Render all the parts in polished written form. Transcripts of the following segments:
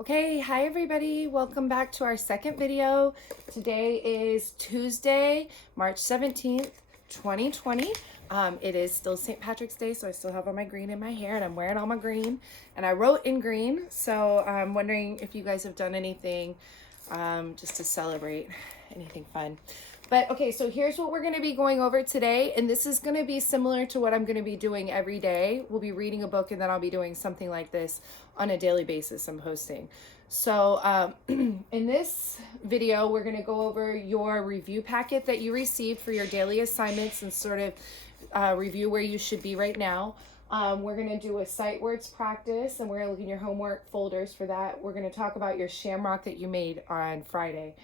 Okay, hi everybody. Welcome back to our second video. Today is Tuesday, March 17th, 2020. It is still St. Patrick's Day, so I still have all my green in my hair and I'm wearing all my green. And I wrote in green, so I'm wondering if you guys have done anything just to celebrate, anything fun. But okay, so here's what we're going to be going over today, and this is going to be similar to what I'm going to be doing every day. We'll be reading a book, and then I'll be doing something like this on a daily basis. I'm posting. So in this video, we're going to go over your review packet that you received for your daily assignments and sort of review where you should be right now. We're going to do a sight words practice, and we're going to look in your homework folders for that. We're going to talk about your shamrock that you made on Friday.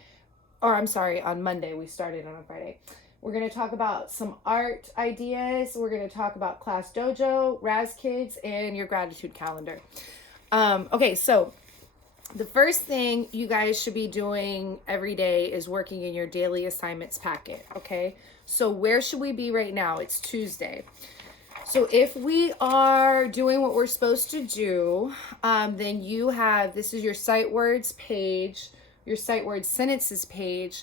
Or I'm sorry, on Monday. We started on a Friday. We're going to talk about some art ideas. We're going to talk about Class Dojo, Raz Kids, and your gratitude calendar. Okay, so the first thing you guys should be doing every day is working in your daily assignments packet, okay? So where should we be right now? It's Tuesday. So if we are doing what we're supposed to do, then you have, this is your sight words page, your sight words sentences page,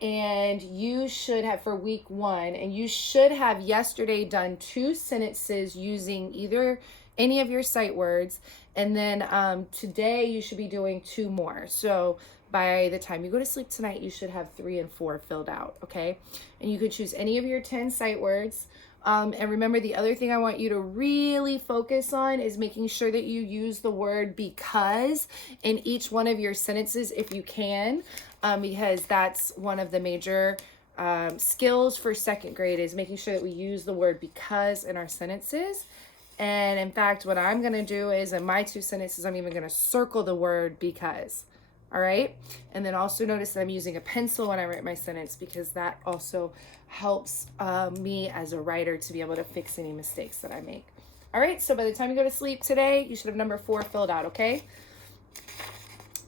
and you should have for week 1, and you should have yesterday done 2 sentences using either any of your sight words, and then today you should be doing 2 more. So by the time you go to sleep tonight, you should have 3 and 4 filled out, okay? And you could choose any of your 10 sight words. And remember, the other thing I want you to really focus on is making sure that you use the word because in each one of your sentences if you can, because that's one of the major skills for second grade is making sure that we use the word because in our sentences. And in fact, what I'm going to do is in my 2 sentences, I'm even going to circle the word because. All right. And then also notice that I'm using a pencil when I write my sentence because that also helps me as a writer to be able to fix any mistakes that I make. All right. So by the time you go to sleep today, you should have number 4 filled out. Okay.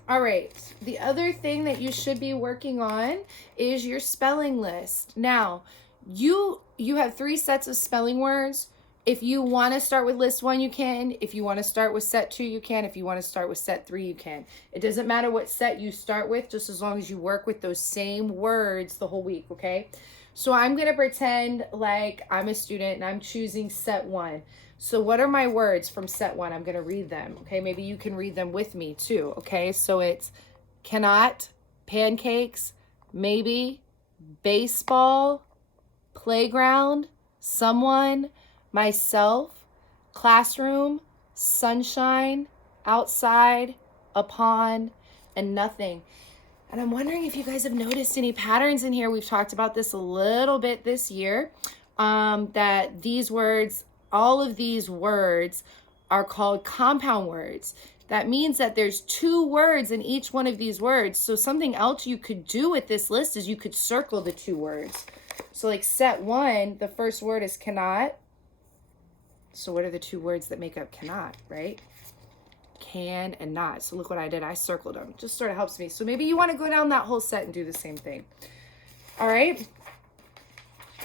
All right. The other thing that you should be working on is your spelling list. Now, you have 3 sets of spelling words. If you want to start with list 1, you can. If you want to start with set 2, you can. If you want to start with set 3, you can. It doesn't matter what set you start with, just as long as you work with those same words the whole week, okay? So I'm going to pretend like I'm a student and I'm choosing set 1. So what are my words from set 1? I'm going to read them, okay? Maybe you can read them with me too, okay? So it's cannot, pancakes, maybe, baseball, playground, someone, myself, classroom, sunshine, outside, upon, and nothing. And I'm wondering if you guys have noticed any patterns in here. We've talked about this a little bit this year, that these words, all of these words are called compound words. That means that there's 2 words in each one of these words. So something else you could do with this list is you could circle the 2 words. So like set 1, the first word is cannot. So what are the 2 words that make up cannot, right? Can and not. So look what I did. I circled them. Just sort of helps me. So maybe you want to go down that whole set and do the same thing. All right.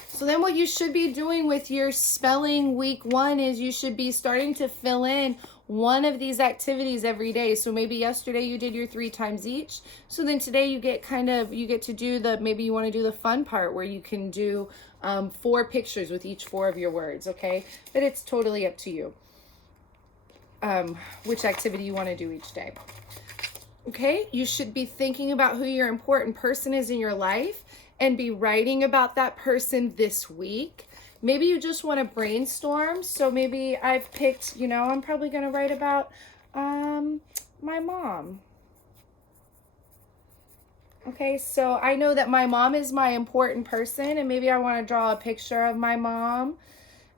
So then what you should be doing with your spelling week 1 is you should be starting to fill in one of these activities every day. So maybe yesterday you did your 3 times each. So then today you get to do maybe you want to do the fun part where you can do 4 pictures with each 4 of your words, okay? But it's totally up to you which activity you want to do each day. Okay, you should be thinking about who your important person is in your life and be writing about that person this week. Maybe you just want to brainstorm. So maybe I've picked, I'm probably going to write about my mom. Okay, so I know that my mom is my important person, and maybe I want to draw a picture of my mom.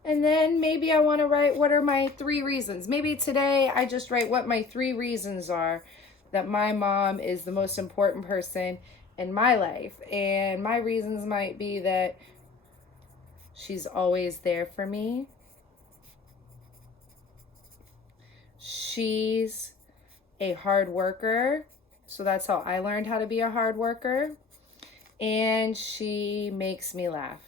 And then maybe I want to write what are my 3 reasons. Maybe today I just write what my 3 reasons are that my mom is the most important person in my life. And my reasons might be that she's always there for me. She's a hard worker. So that's how I learned how to be a hard worker. And she makes me laugh.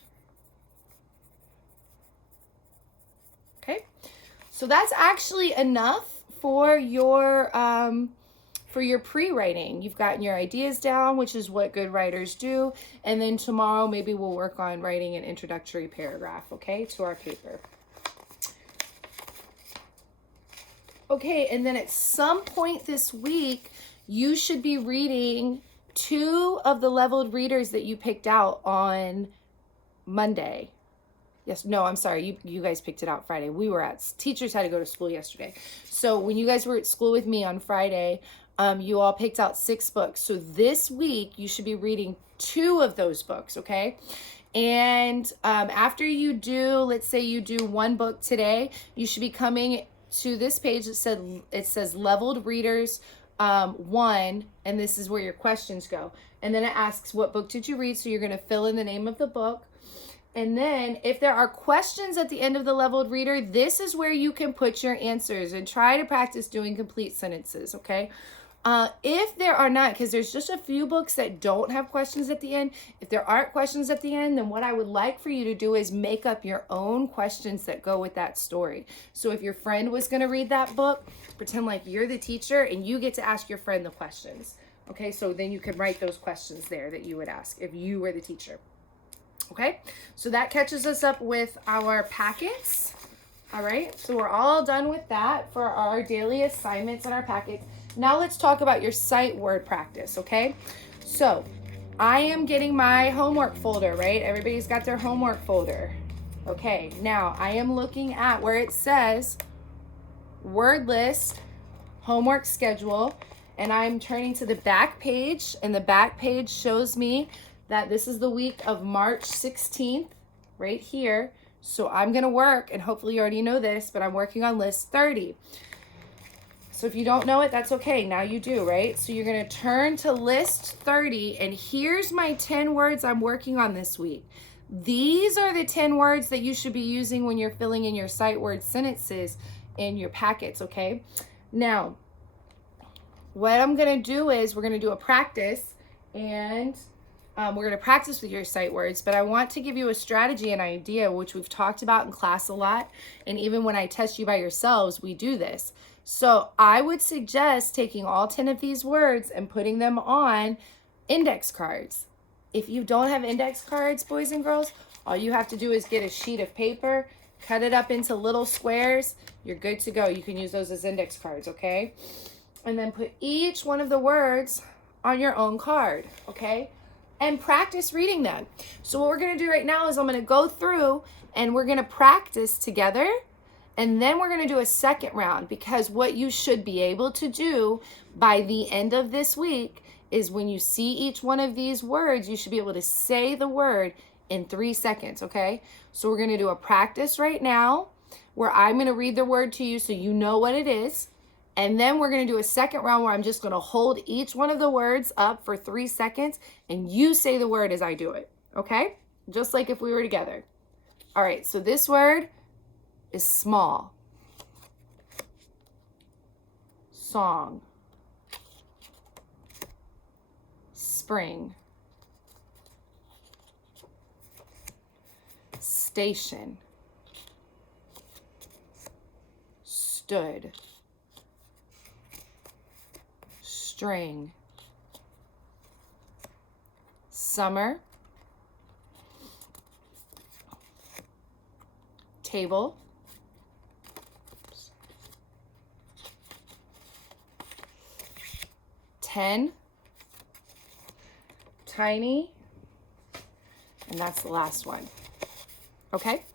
Okay, so that's actually enough for your pre-writing. You've gotten your ideas down, which is what good writers do. And then tomorrow, maybe we'll work on writing an introductory paragraph, okay, to our paper. Okay, and then at some point this week, you should be reading 2 of the leveled readers that you picked out on Monday. Yes, no, I'm sorry. You guys picked it out Friday. Teachers had to go to school yesterday. So when you guys were at school with me on Friday, you all picked out 6 books. So this week, you should be reading 2 of those books, okay? And after you do, let's say you do 1 book today, you should be coming to this page that it says leveled readers 1, and this is where your questions go. And then it asks, what book did you read? So you're going to fill in the name of the book. And then if there are questions at the end of the leveled reader, this is where you can put your answers and try to practice doing complete sentences, okay? If there are not, because there's just a few books that don't have questions at the end. If there aren't questions at the end, then what I would like for you to do is make up your own questions that go with that story. So if your friend was going to read that book, pretend like you're the teacher and you get to ask your friend the questions. Okay, so then you could write those questions there that you would ask if you were the teacher. Okay, so that catches us up with our packets. All right, so we're all done with that for our daily assignments and our packets. Now let's talk about your sight word practice, okay? So I am getting my homework folder, right? Everybody's got their homework folder. Okay, now I am looking at where it says word list, homework schedule, and I'm turning to the back page, and the back page shows me that this is the week of March 16th, right here. So I'm gonna work, and hopefully you already know this, but I'm working on list 30. So if you don't know it, that's okay. Now you do, right? So you're going to turn to list 30, and here's my 10 words I'm working on this week. These are the 10 words that you should be using when you're filling in your sight word sentences in your packets, okay? Now, what I'm going to do is we're going to do a practice, and we're going to practice with your sight words, but I want to give you a strategy and idea, which we've talked about in class a lot, and even when I test you by yourselves, we do this. So I would suggest taking all 10 of these words and putting them on index cards. If you don't have index cards, boys and girls, all you have to do is get a sheet of paper, cut it up into little squares. You're good to go. You can use those as index cards, okay? And then put each one of the words on your own card, okay? And practice reading them. So what we're going to do right now is I'm going to go through and we're going to practice together. And then we're going to do a second round, because what you should be able to do by the end of this week is when you see each one of these words, you should be able to say the word in 3 seconds, okay? So we're going to do a practice right now where I'm going to read the word to you so you know what it is. And then we're going to do a second round where I'm just going to hold each one of the words up for 3 seconds and you say the word as I do it, okay? Just like if we were together. All right, so this word is small. Song. Spring. Station. Stood. String. Summer. Table. 10, tiny, and that's the last one. Okay?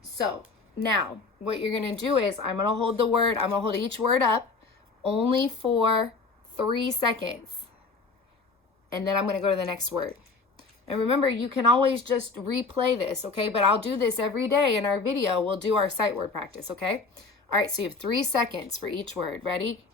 So now what you're going to do is I'm going to hold each word up only for 3 seconds. And then I'm going to go to the next word. And remember, you can always just replay this, okay? But I'll do this every day in our video. We'll do our sight word practice, okay? All right, so you have 3 seconds for each word. Ready?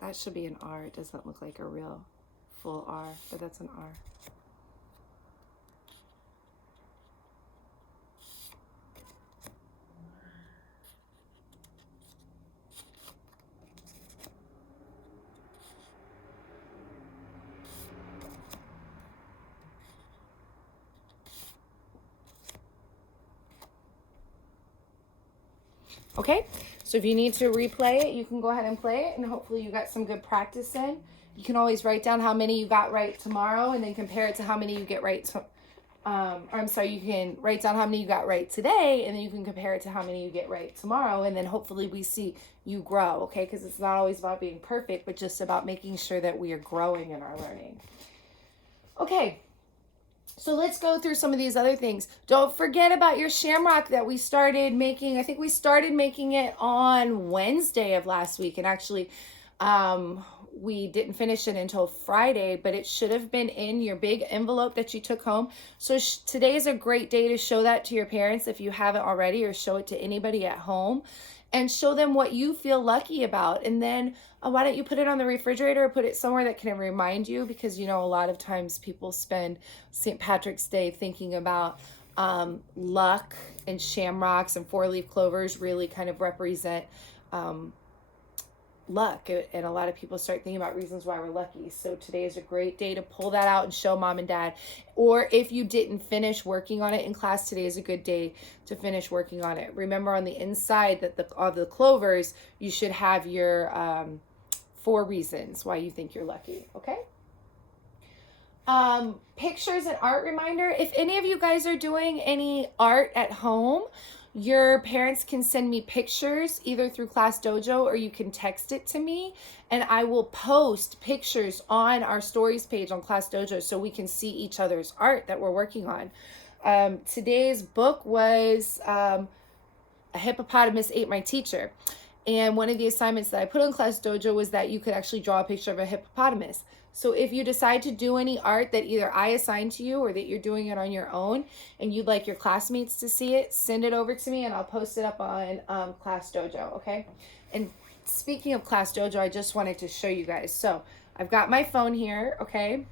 That should be an R. It doesn't look like a real full R, but that's an R. Okay, so if you need to replay it, you can go ahead and play it, and hopefully you got some good practice in. You can always write down how many you got right tomorrow and then compare it to how many you get right you can write down how many you got right today, and then you can compare it to how many you get right tomorrow, and then hopefully we see you grow, okay? Because it's not always about being perfect, but just about making sure that we are growing in our learning. Okay. So let's go through some of these other things. Don't forget about your shamrock that we started making. I think we started making it on Wednesday of last week. And actually, we didn't finish it until Friday, but it should have been in your big envelope that you took home. So today is a great day to show that to your parents if you haven't already, or show it to anybody at home and show them what you feel lucky about. And then why don't you put it on the refrigerator or put it somewhere that can remind you, because you know a lot of times people spend St. Patrick's Day thinking about luck, and shamrocks and four-leaf clovers really kind of represent luck, and a lot of people start thinking about reasons why we're lucky. So today is a great day to pull that out and show mom and dad. Or if you didn't finish working on it in class, today is a good day to finish working on it. Remember, on the inside of the clovers, you should have your 4 reasons why you think you're lucky. Okay. Pictures and art reminder. If any of you guys are doing any art at home, your parents can send me pictures either through Class Dojo, or you can text it to me, and I will post pictures on our stories page on Class Dojo so we can see each other's art that we're working on. Today's book was A Hippopotamus Ate My Teacher. And one of the assignments that I put on Class Dojo was that you could actually draw a picture of a hippopotamus. So if you decide to do any art that either I assign to you or that you're doing it on your own and you'd like your classmates to see it, send it over to me and I'll post it up on Class Dojo, okay? And speaking of Class Dojo, I just wanted to show you guys. So I've got my phone here, okay?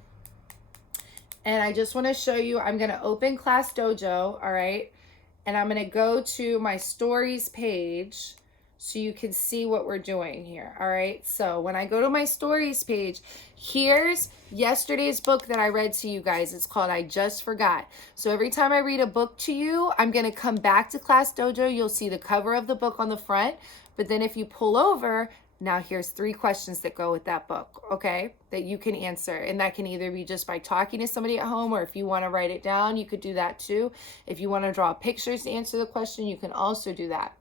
And I just want to show you, I'm going to open Class Dojo, all right? And I'm going to go to my stories page so you can see what we're doing here, all right? So when I go to my stories page, here's yesterday's book that I read to you guys. It's called I Just Forgot. So every time I read a book to you, I'm gonna come back to Class Dojo. You'll see the cover of the book on the front, but then if you pull over, now here's 3 questions that go with that book, okay? That you can answer, and that can either be just by talking to somebody at home, or if you wanna write it down, you could do that too. If you wanna draw pictures to answer the question, you can also do that.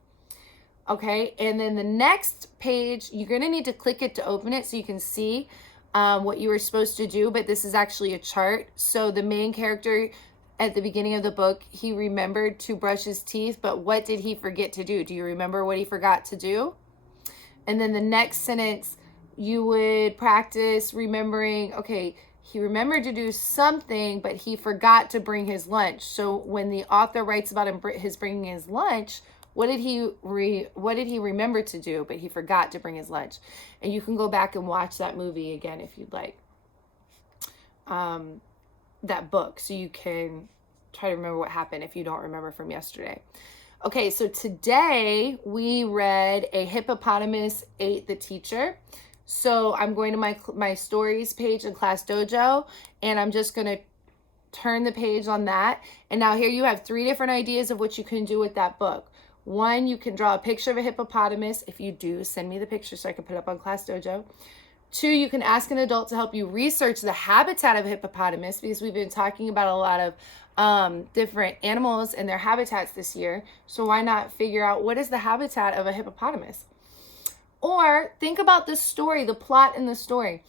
Okay, and then the next page, you're going to need to click it to open it so you can see what you were supposed to do, but this is actually a chart. So the main character at the beginning of the book, he remembered to brush his teeth, but what did he forget to do? Do you remember what he forgot to do? And then the next sentence, you would practice remembering, okay, he remembered to do something, but he forgot to bring his lunch. So when the author writes about his bringing his lunch, what did he remember to do, but he forgot to bring his lunch? And you can go back and watch that movie again if you'd like. That book, so you can try to remember what happened if you don't remember from yesterday. Okay, so today we read A Hippopotamus Ate the Teacher. So I'm going to my stories page in Class Dojo, and I'm just going to turn the page on that. And now here you have 3 different ideas of what you can do with that book. 1, you can draw a picture of a hippopotamus. If you do, send me the picture so I can put it up on Class Dojo. 2, you can ask an adult to help you research the habitat of a hippopotamus, because we've been talking about a lot of different animals and their habitats this year. So why not figure out what is the habitat of a hippopotamus? Or think about the story, the plot in the story,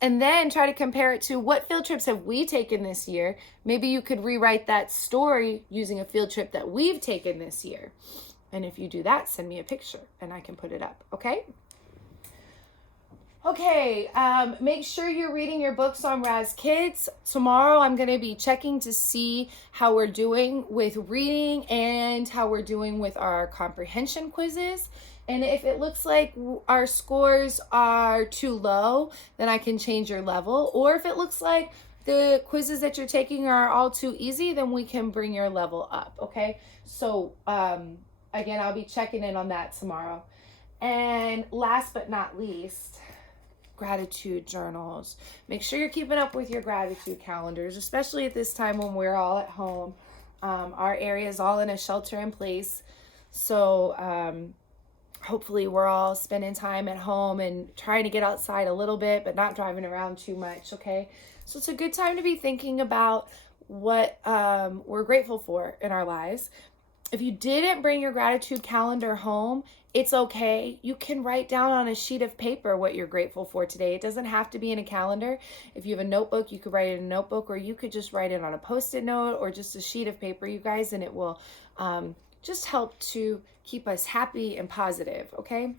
and then try to compare it to what field trips have we taken this year. Maybe you could rewrite that story using a field trip that we've taken this year. And if you do that, send me a picture and I can put it up, okay? Okay, make sure you're reading your books on Raz Kids. Tomorrow I'm going to be checking to see how we're doing with reading and how we're doing with our comprehension quizzes. And if it looks like our scores are too low, then I can change your level. Or if it looks like the quizzes that you're taking are all too easy, then we can bring your level up, okay? So, again, I'll be checking in on that tomorrow. And last but not least, gratitude journals. Make sure you're keeping up with your gratitude calendars, especially at this time when we're all at home. Our area is all in a shelter in place. So, hopefully we're all spending time at home and trying to get outside a little bit, but not driving around too much, okay? So it's a good time to be thinking about what we're grateful for in our lives. If you didn't bring your gratitude calendar home, it's okay. You can write down on a sheet of paper what you're grateful for today. It doesn't have to be in a calendar. If you have a notebook, you could write it in a notebook, or you could just write it on a Post-it note or just a sheet of paper, you guys, and it will just help to keep us happy and positive, okay?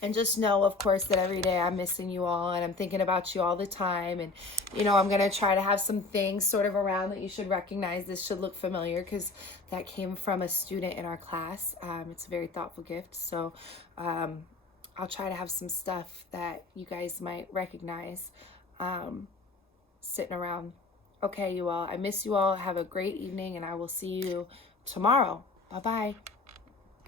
And just know, of course, that every day I'm missing you all and I'm thinking about you all the time. And, I'm going to try to have some things sort of around that you should recognize. This should look familiar because that came from a student in our class. It's a very thoughtful gift. So I'll try to have some stuff that you guys might recognize sitting around. Okay, you all. I miss you all. Have a great evening, and I will see you tomorrow. Bye-bye.